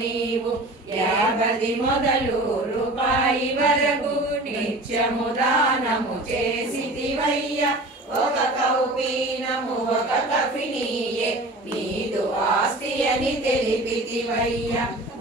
నీవు 50 మొదలు రూపాయి వరకు నిత్యము దానము చేసితివయ్య ఒక కౌపీనము ఒక కఫినీయే నీదు ఆస్తి అని తెలిపితివయ్య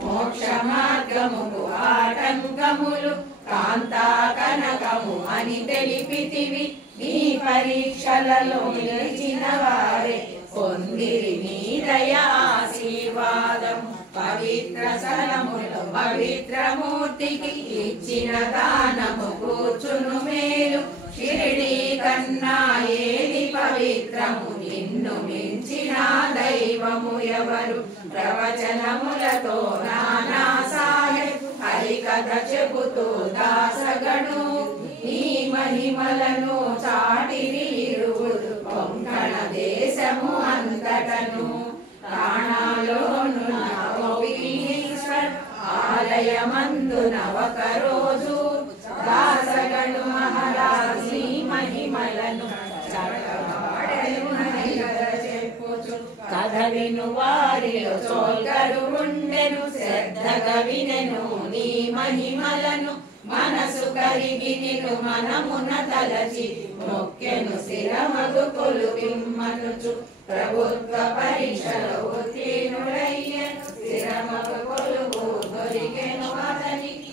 మోక్ష మార్గముకు ఆటంకములు కాంతా కనకము అని తెలిపితివి నీ పరీక్షలలో నిలిచిన వారే పొందిరి నీ దయా ఆశీర్వాదం పవిత్ర స్థలములు పవిత్రమూర్తికి ఇచ్చిన దానము కూర్చును మేలు షిరిడి కన్నా ఏది పవిత్రము నిన్ను మించిన దైవము ఎవరు ప్రవచనములతో నానా సాహెబ్ హరికథ చెబుతూ దాసగను నీ మహిమలను చాటిరి ఇరువురు కొంకణ దేశము అంతటను ప్రాణాలోను ఆలయమందున ఒక రోజు దాసగను మహారాజు మహిమలను చెప్పుచు కథ విను వారిలో చోల్కరు ఉండెను శ్రద్ధగా వినెను నీ మహిమలను మనసు కరిగి నిన్ను మనమున తలచి మొక్కెను శిరమగు కొలుపిమ్మనుచు ప్రభుత్వ పరీక్షలో ఉత్తీర్ణుడయ్యెను శిరమగు కొలువు దొరికెను అతనికి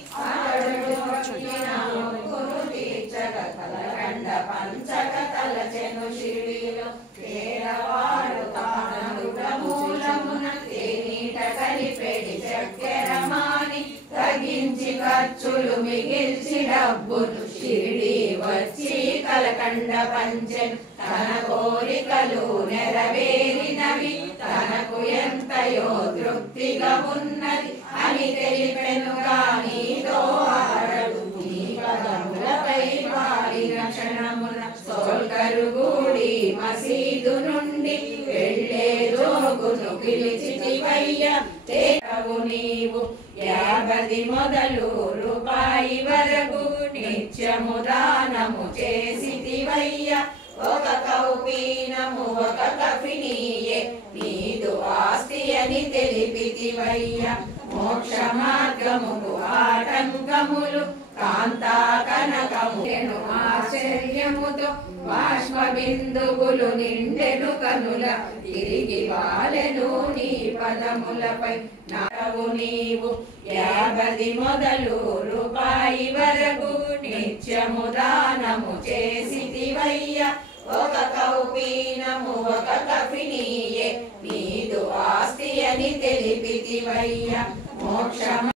తీర్చక కలకండ పంచక తలచెను షిరిడిలో పేరవాడు తాను మూలమున తేనీట కలిపెడి చక్కెరమాని తగించి ఖర్చులు మిగిల్చి డబ్బులు షిరిడి వచ్చి కలకండ పంచెను తన కోరికలు నెరవేరినవి తనకు ఎంతయో తృప్తిగా ఉన్నది అని తెలిపెనుగా నీతో ఆడడు నీ పదములపై వారిన క్షణమున సోల్కరు గూడి మసీదు నుండి వెళ్ళే జోగును పిలిచితివయ్య తేటవు నీవు 50 మొదలు రూపాయి వరకు నిత్యము దానము చేసితివయ్య ఒక కౌపీనము ఒక కఫినీయే నీదు ఆస్తి అని తెలిపితివయ్య మోక్ష మార్గముకు ఆటంకములు కాంతా కనకమును ఆశ్చర్యముతో బాష్ప బిందువులు నిండెను కనుల తిరిగి వాలెను నీ పదములపై నరవు నీవు 50 మొదలు రూపాయి వరకు నిత్యము దానము చేసితివయ్య ఒక కౌపీనము ఒక కఫినీయే నీదు ఆస్తి అని తెలిపితివయ్య మోక్ష